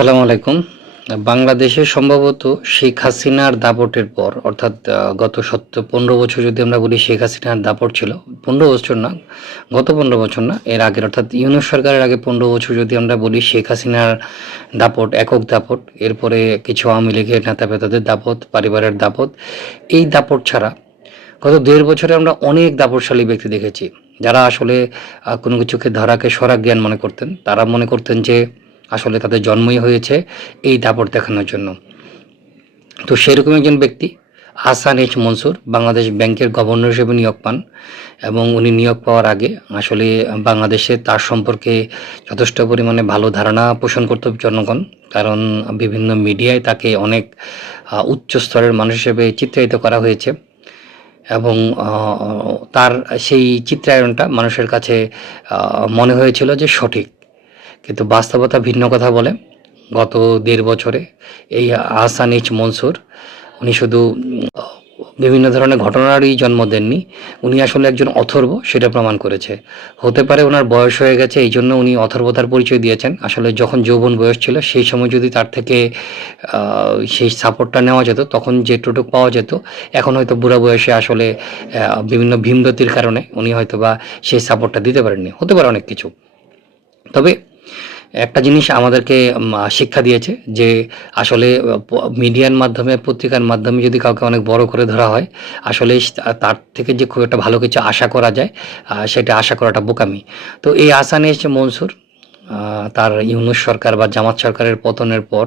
আসসালামু আলাইকুম। বাংলাদেশে সম্ভবত শেখ হাসিনার দাপটের পর অর্থাৎ গত ১৭-১৫ বছর যদি আমরা বলি শেখ হাসিনার দাপট ছিল। ১৫ বছর না, গত ১৫ বছর না, এর আগের অর্থাৎ ইউনূস সরকারের আগে ১৫ বছর যদি আমরা বলি শেখ হাসিনার দাপট, একক দাপট, এরপরে কিছু আওয়ামী লীগের নেতা-ফেতাদের দাপট, পরিবারের দাপট। এই দাপট ছাড়া গত ১.৫ বছরে আমরা অনেক দাপটশালী ব্যক্তি দেখেছি, যারা আসলে কোনো কিছুকে ধারাকে সরা জ্ঞান মনে করতেন। তারা মনে করতেন যে আসলে তাদের জন্মই হয়েছে এই দাপট দেখানোর জন্য। তো সেরকম একজন ব্যক্তি হাসান এইচ মনসুর বাংলাদেশ ব্যাংকের গভর্নর হিসেবে নিয়োগ পান, এবং উনি নিয়োগ পাওয়ার আগে আসলে বাংলাদেশে তার সম্পর্কে যথেষ্ট পরিমাণে ভালো ধারণা পোষণ করত জনগণ, কারণ বিভিন্ন মিডিয়ায় তাকে অনেক উচ্চ স্তরের মানুষ হিসেবে চিত্রায়িত করা হয়েছে, এবং তার সেই চিত্রায়নটা মানুষের কাছে মনে হয়েছিল যে সঠিক। কিন্তু বাস্তবতা ভিন্ন কথা বলে। গত ১.৫ বছরে এই হাসান এইচ মনসুর উনি শুধু বিভিন্ন ধরনের ঘটনারই জন্ম দেননি, উনি আসলে একজন অথর্ব, সেটা প্রমাণ করেছে। হতে পারে ওনার বয়স হয়ে গেছে, এই জন্য উনি অথর্বতার পরিচয় দিয়েছেন। আসলে যখন যৌবন বয়স ছিল সেই সময় যদি তার থেকে সেই সাপোর্টটা নেওয়া যেত, তখন যেটুকু পাওয়া যেত, এখন হয়তো বুড়া বয়সে আসলে বিভিন্ন ভীমগতির কারণে উনি হয়তো বা সেই সাপোর্টটা দিতে পারেননি। হতে পারে অনেক কিছু। তবে একটা জিনিস আমাদেরকে শিক্ষা দিয়েছে যে আসলে মিডিয়ার মাধ্যমে, পত্রিকার মাধ্যমে যদি কাউকে অনেক বড় করে ধরা হয়, আসলে তার থেকে যে খুব একটা ভালো কিছু আশা করা যায়, সেটা আশা করাটা বোকামি। তো এই হাসান এইচ মনসুর তার ইউনূস সরকার বা জামাত সরকারের পতনের পর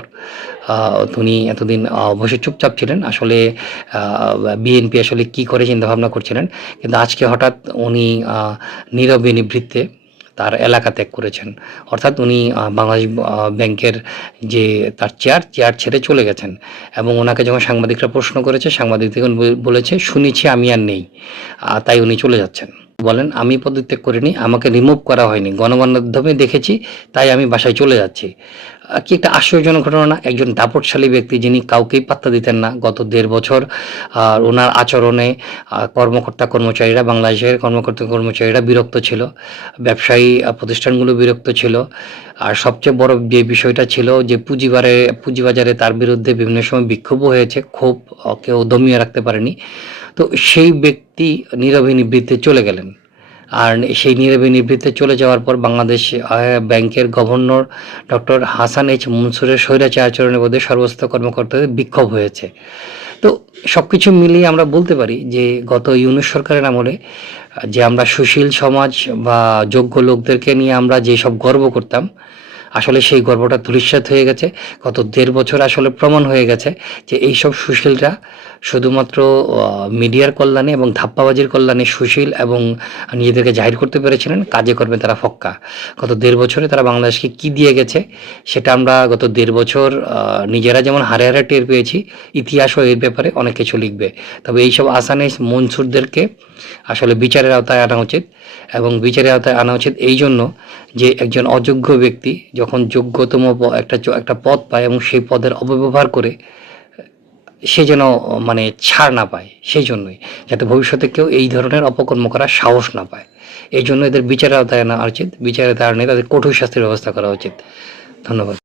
উনি এতদিন বসে চুপচাপ ছিলেন। আসলে বিএনপি আসলে কী করে চিন্তাভাবনা করছিলেন, কিন্তু আজকে হঠাৎ উনি নীরবে নিভৃতে তার এলাকা ত্যাগ করেছেন। অর্থাৎ উনি বাংলাদেশ ব্যাংকের যে তার চেয়ার ছেড়ে চলে গেছেন, এবং ওনাকে যখন সাংবাদিকরা প্রশ্ন করেছে, সাংবাদিকরা বলেছে শুনেছি আমি আর নেই, তাই উনি চলে যাচ্ছেন। বলেন, আমি পদত্যাগ করিনি, আমাকে রিমুভ করা হয়নি, গণমাধ্যমে দেখেছি, তাই আমি বাসায় চলে যাচ্ছি। কি একটা আশ্চর্যজনক ঘটনা না? একজন দাপটশালী ব্যক্তি, যিনি কাউকেই পাত্তা দিতেন না গত ১.৫ বছর, ওনার আচরণে কর্মচারীরা, বাংলাদেশের কর্মচারীরা বিরক্ত ছিল, ব্যবসায়ী প্রতিষ্ঠানগুলো বিরক্ত ছিল, আর সবচেয়ে বড় যে বিষয়টা ছিল যে পুঁজিবাজারে তার বিরুদ্ধে বিভিন্ন সময় বিক্ষোভও হয়েছে, ক্ষোভ কেউ দমিয়ে রাখতে পারেনি। তো সেই ব্যক্তি নীরবে নিভৃতে চলে গেলেন, আর সেই নীরবে নিভৃতে চলে যাওয়ার পর বাংলাদেশ ব্যাংকের গভর্নর ডক্টর হাসান এইচ মনসুরের স্বৈরাচারী আচরণের বিরুদ্ধে সর্বস্তর কর্মকর্তাদের বিক্ষোভ হয়েছে। তো সব কিছু মিলিয়ে আমরা বলতে পারি যে গত ইউনূস সরকারের আমলে যে আমরা সুশীল সমাজ বা যোগ্য লোকদেরকে নিয়ে আমরা যেসব গর্ব করতাম, আসলে সেই গর্বটা ধূলিসাৎ হয়ে গেছে। গত ১.৫ বছর আসলে প্রমাণ হয়ে গেছে যে এইসব সুশীলরা শুধুমাত্র মিডিয়ার কল্যাণে এবং ধাপ্পাবাজির কল্যাণে সুশীল এবং নিজেদেরকে জাহির করতে পেরেছিলেন, কাজে কর্মে তারা ফক্কা। গত ১.৫ বছরে তারা বাংলাদেশকে কী দিয়ে গেছে সেটা আমরা গত ১.৫ বছর নিজেরা যেমন হারে হারে টের পেয়েছি, ইতিহাসও এর ব্যাপারে অনেক কিছু লিখবে। তবে এইসব হাসান এইচ মনসুরদেরকে আসলে বিচারের আওতায় আনা উচিত, এবং বিচারের আওতায় আনা উচিত এই জন্য যে একজন অযোগ্য ব্যক্তি যখন যোগ্যতম একটা পদ পায় এবং সেই পদের অপব্যবহার করে, সে যেন মানে ছাড় না পায়, সেই জন্যই, যাতে ভবিষ্যতে কেউ এই ধরনের অপকর্ম করার সাহস না পায়। এই জন্য এদের বিচারের আওতায় আনা উচিত, বিচারের আওতায় আনলে তাদের কঠোর শাস্তির ব্যবস্থা করা উচিত। ধন্যবাদ।